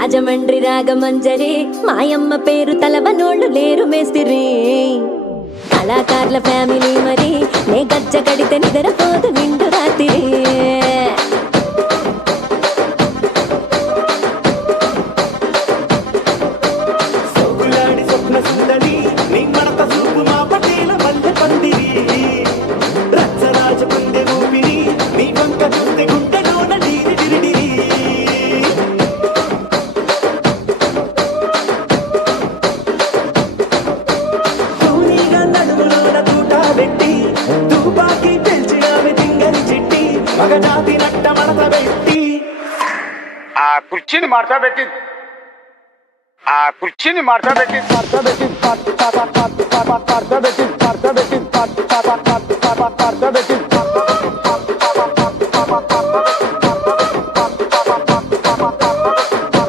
రాజమండ్రి రాగమంజరి మాయమ్మ పేరు తలవనోళ్ళు లేరు మేస్తిరి కళాకారుల ఫ్యామిలీ మరి నే గజ్జ కడితే నిద్రపోదు నిండు రాత్రి కుర్చీని మార్చబెట్టి మార్చబెట్టి